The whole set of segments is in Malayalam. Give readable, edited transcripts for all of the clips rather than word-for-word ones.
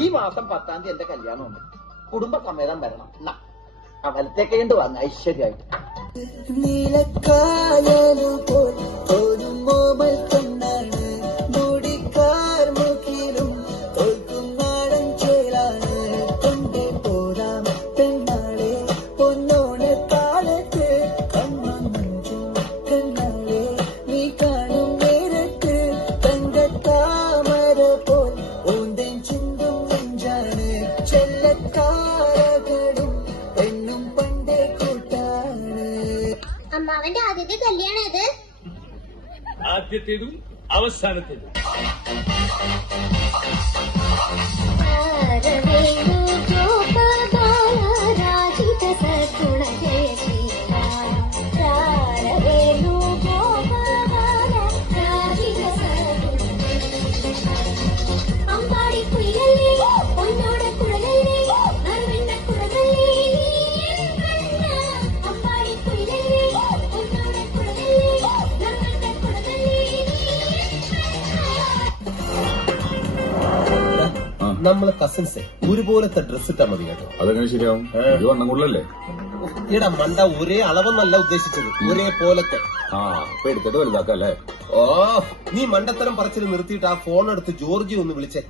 ഈ മാസം 10-ാം തീയതി എന്റെ കല്യാണമുണ്ട്. കുടുംബസമേതം വരണം. ആ വലത്തേക്ക് കൊണ്ട് വന്ന ഐശ്വര്യമായിട്ട്. അമ്മാവന്റെ ആദ്യത്തെ കല്യാണം അത്. ആദ്യത്തേതും അവസാനത്തേതും. നമ്മള് കസിൻസ് ഒരുപോലത്തെ ഡ്രസ് ഇട്ടാ മതി കേട്ടോ. അതെങ്ങനെ ശരിയാവും? വണ്ണം കൂടുതലല്ലേ? ഈടാ മണ്ട, ഒരേ അളവെന്നല്ല ഉദ്ദേശിച്ചത്, ഒരേ പോലത്തെ. എടുത്തിട്ട് വലുതാക്കല്ലേ? ഓ, നീ മണ്ടത്തരം പറിച്ചിട്ട് നിർത്തിയിട്ട് ആ ഫോൺ എടുത്ത് ജോർജി ഒന്ന് വിളിച്ചേ.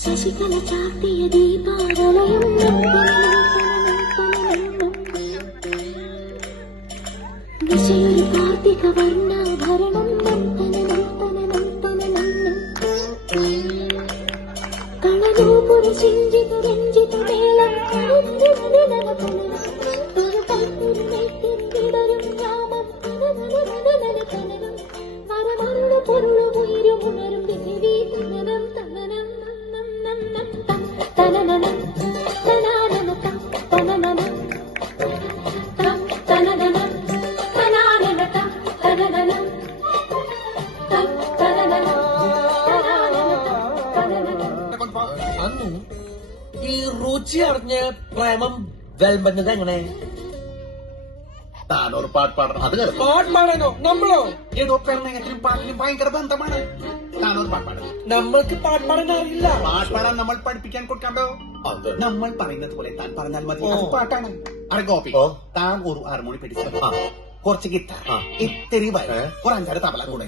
ശശികല ചാർത്തിയ ദീപാവലയം ദിശയൊരു കാർത്തിക വർണ്ണാഭരണം കളനൂപുര ചിഞ്ചിത രഞ്ജിത മേളം ഒരു കൽപ്പുരി നെയ്ത്തിരിടരും രാമം അരമറുള്ള പൊരുളു ഉയരും ഉണരും ദേവി തനനം തനനം തനനം തനാനന തനനം തനനം ഈ രുചി അറിഞ്ഞ പ്രേമം വെൽമ്പഞ്ഞത് എങ്ങനെ? താനൊരു പാട്ട് പാടണം. അത് പാട്ട് പാടാനോ? നമ്മളോ? ഏതോ പെണ്ണും പാട്ടിനും ഭയങ്കര ബന്ധമാണ്. താനൊരു പാട്ട് പാടണം. നമ്മൾക്ക് പാട്ട് പാടാൻ അറിയില്ല. പാട്ട് പാടാൻ നമ്മൾ പഠിപ്പിക്കാൻ കൊടുക്കാണ്ടോ? നമ്മൾ പറയുന്നത് പോലെ താൻ പറഞ്ഞാൽ മതി. അത് പാട്ടാണ്. അരെ ഗോപി, താൻ ഒരു ഹാർമോണി പിടിച്ചത്, കുറച്ച് ഗിറ്റാർ, ഇത്തിരി വയൽ, കുറെ 5-6 തബല കൂടെ.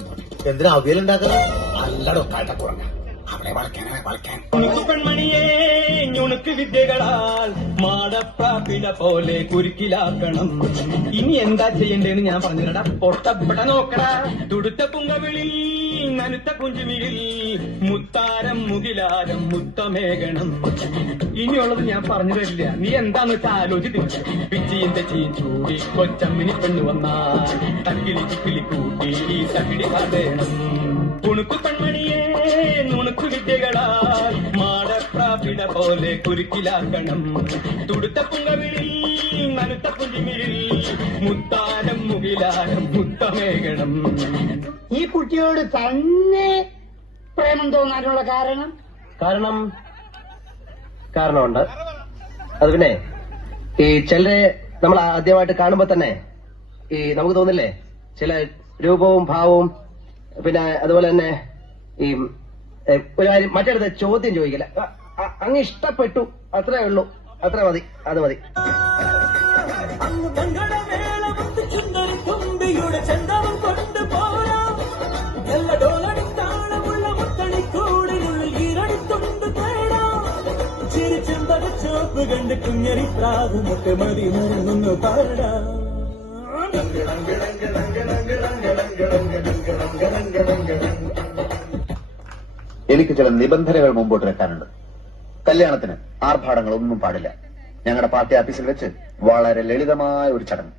എന്തിനാ അവിയലുണ്ടാക്കുന്നത്? നല്ലടോ കാട്ട കുറഞ്ഞ അവളെ വളയ്ക്കാൻ. പെൺമണിയെ ഞുണുക്ക് വിദ്യകളാൽ മാടപ്രാപിട പോലെ കുരുക്കിലാക്കണം. ഇനി എന്താ ചെയ്യണ്ടേന്ന് ഞാൻ പറഞ്ഞിരടാ. പൊട്ടപ്പെട്ട നോക്കടാ, തുടുത്ത പുങ്കവിളി നനുത്ത കുഞ്ചുമിഴിൽ മുത്താരം മുകിലാരം മുത്തമേകണം. ഇനിയുള്ളത് ഞാൻ പറഞ്ഞു തരില്ല, നീ എന്താന്ന് വെച്ചാൽ ആലോചിച്ച്. പിച്ചിന്റെ ചീച്ചൂടി കൊച്ചമ്മിനി പെണ്ണു വന്നാൽ തക്കിലി ചിക്കിലി കൂട്ടി ഈ തകിടി പറയണം. കുണുക്കു പെൺമണിയെ നുണുക്കു വിദ്യകളാൽ മാടപ്രാപിട പോലെ കുരുക്കിലാക്കണം. തുടുത്ത പുങ്കവിളി നനുത്ത കുഞ്ചുമിഴിൽ മുത്താരം മുകിലാരം മുത്തമേകണം. ഈ കുട്ടിയോട് തന്നെ പ്രേമം തോന്നാനുള്ള കാരണമുണ്ട്. അത് പിന്നെ ഈ ചിലരെ നമ്മൾ ആദ്യമായിട്ട് കാണുമ്പോ തന്നെ ഈ നമുക്ക് തോന്നില്ലേ ചില രൂപവും ഭാവവും, പിന്നെ അതുപോലെ തന്നെ ഈ ഒരു കാര്യം മറ്റേടത്ത് ചോദ്യം ചോദിക്കില്ല, അങ്ങ് ഇഷ്ടപ്പെട്ടു, അത്രേ ഉള്ളൂ, അത്ര മതി, അത് മതി. കണ്ട് കുഞ്ഞരി പ്രാവുമൊക്കെ മതി മറന്നൊന്ന് പാടാ. എനിക്ക് ചില നിബന്ധനകൾ മുമ്പോട്ട് വെക്കാനുണ്ട്. കല്യാണത്തിന് ആർഭാടങ്ങളൊന്നും പാടില്ല. ഞങ്ങളുടെ പാർട്ടി ഓഫീസിൽ വെച്ച് വളരെ ലളിതമായ ഒരു ചടങ്ങ്.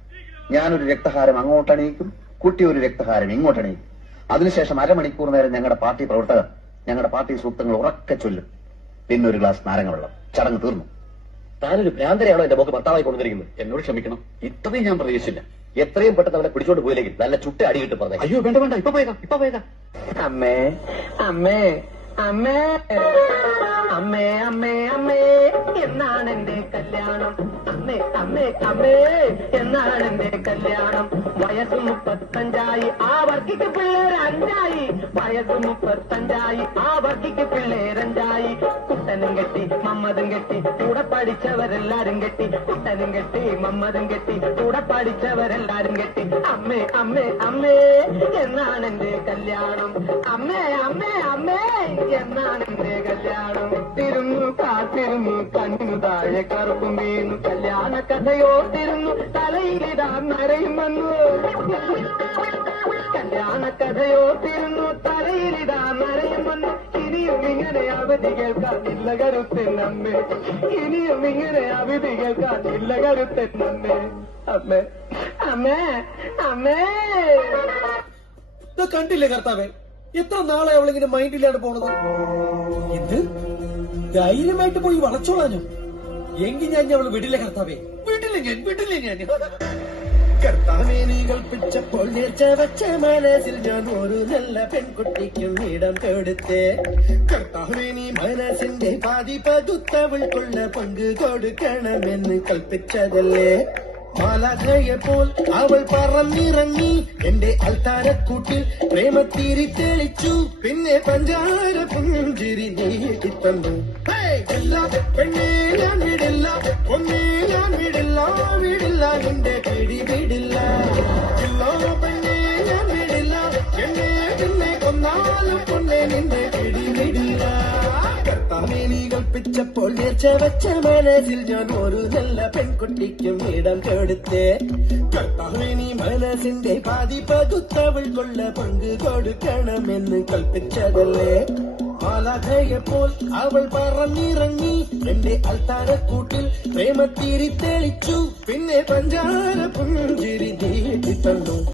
ഞാനൊരു രക്തഹാരം അങ്ങോട്ടണിയിക്കും, കുട്ടി ഒരു രക്തഹാരം ഇങ്ങോട്ടണിയിക്കും. അതിനുശേഷം അരമണിക്കൂർ നേരം ഞങ്ങളുടെ പാർട്ടി പ്രവർത്തകർ ഞങ്ങളുടെ പാർട്ടി സൂക്തങ്ങൾ ഉറക്കെ ചൊല്ലും. പിന്നെ ഒരു ഗ്ലാസ് നാരങ്ങ വെള്ളം. ചടങ്ങ് തീർന്നു. താനൊരു ഭ്രാന്തരെയാണോ എന്റെ മോക്ക് ഭർത്താവായി കൊണ്ടുവന്നിരിക്കുന്നത്? എന്നോട് ക്ഷമിക്കണം, ഇത്രയും ഞാൻ പ്രതീക്ഷിച്ചില്ല. എത്രയും പെട്ടെന്ന് അവനെ പിടിച്ചോണ്ട് പോയില്ലെങ്കിൽ നല്ല ചുട്ട അടി കിട്ടും പറഞ്ഞു. അയ്യോ വേണ്ട വേണ്ട, ഇപ്പൊ പോയേക്കാം. അമ്മേ അമ്മേ അമ്മേ അമ്മേ അമ്മേ അമ്മേ എന്നാണ് എന്റെ കല്യാണം. അമ്മേ അമ്മേ അമ്മേ എന്നാണ് എന്റെ കല്യാണം. വയസ്സ് 35 ആ വർക്കിക്ക് പിള്ളേർ 5. വയസ്സ് 35 ആ വർക്കിക്ക് പിള്ളേരഞ്ചായി. കുട്ടനും കെട്ടി മമ്മതും കെട്ടി കൂടെ പഠിച്ചവരെല്ലാരും കെട്ടി. കുട്ടനും കെട്ടി മമ്മതും കെട്ടി കൂടെ പഠിച്ചവരെല്ലാരും കെട്ടി. അമ്മേ അമ്മേ അമ്മേ എന്നാണ് എന്റെ കല്യാണം. അമ്മേ അമ്മേ അമ്മേ എന്നാണ് എന്റെ കല്യാണം. തിരുന്നു കാത്തിരുന്നു കണ്ണിനു താഴെ കറുപ്പും വീണു. കല്യാണ കഥയോർത്തിരുന്നു തലയിലിടാ നരയും വന്നു. കല്യാണ കഥയോർത്തിരുന്നു തലയിലിടാ നരയും വന്നു. ഇനിയും ഇങ്ങനെ അവധി കേൾക്കാനില്ല കരുത്തന്നമ്മേ. ഇനിയും ഇങ്ങനെ അവധി കേൾക്കാനില്ല കരുത്തന്നമ്മേ. അമ്മേ അമ്മേ അമ്മേ. കണ്ടില്ലേ കർത്താവേ, എത്ര നാളെ അവളിങ്ങനെ മൈൻഡിലാണ് പോണത്. എന്ത് ധൈര്യമായിട്ട് പോയി വളച്ചോളാനോ? എങ്കിൽ ഞാൻ അവള് വിടില്ല കർത്താവേ, വിടില്ല ഞാൻ. കർത്താവേ നീ കൽപ്പിച്ചപ്പോൾ നേർച്ച വച്ച മനസ്സിൽ ഞാൻ ഒരു നല്ല പെൺകുട്ടിക്കും ഇടം കൊടുത്തേ. കർത്താവേ നീ മനസ്സിന്റെ പാതി പകുത്തവൾക്കുള്ള പങ്ക് കൊടുക്കണമെന്ന് കൽപ്പിച്ചതല്ലേ. മാലാഖയെപ്പോൾ അവൾ പറന്നിറങ്ങി എന്റെ അൽത്താരക്കൂട്ടിൽ പ്രേമത്തിരി തെളിച്ചു. പിന്നെ പഞ്ചാര പുഞ്ചിരി നീട്ടിത്തന്നു. പെണ്ണേ ഞാൻ വിടില്ല, ഒന്നേ ഞാൻ വിടില്ല, വിടില്ല നിന്റെ പിടി വിടില്ല. പെണ്ണേ ഞാൻ വിടില്ല, എന്നെ പിന്നെ കൊന്നാലും പൊണ്ണെ നിന്റെ പിടി വിടില്ല. കർത്താവേ നീ കൽപ്പിച്ചപ്പോൾ നേർച്ച വച്ച മനസ്സിൽ ഞാൻ ഒരു നല്ല പെൺകുട്ടിക്കും ഇടം കൊടുത്തേ. കർത്താവേ നീ മനസ്സിന്റെ പാതി പകുത്തവൾക്കുള്ള പങ്ക് കൊടുക്കണമെന്ന് കൽപ്പിച്ചതല്ലേ. മാലാഖയെപ്പോൾ അവൾ പറന്നിറങ്ങി എന്റെ അൽത്താരക്കൂട്ടിൽ പ്രേമത്തിരി തെളിച്ചു. പിന്നെ പഞ്ചാര പുഞ്ചിരി നീട്ടി തന്നു.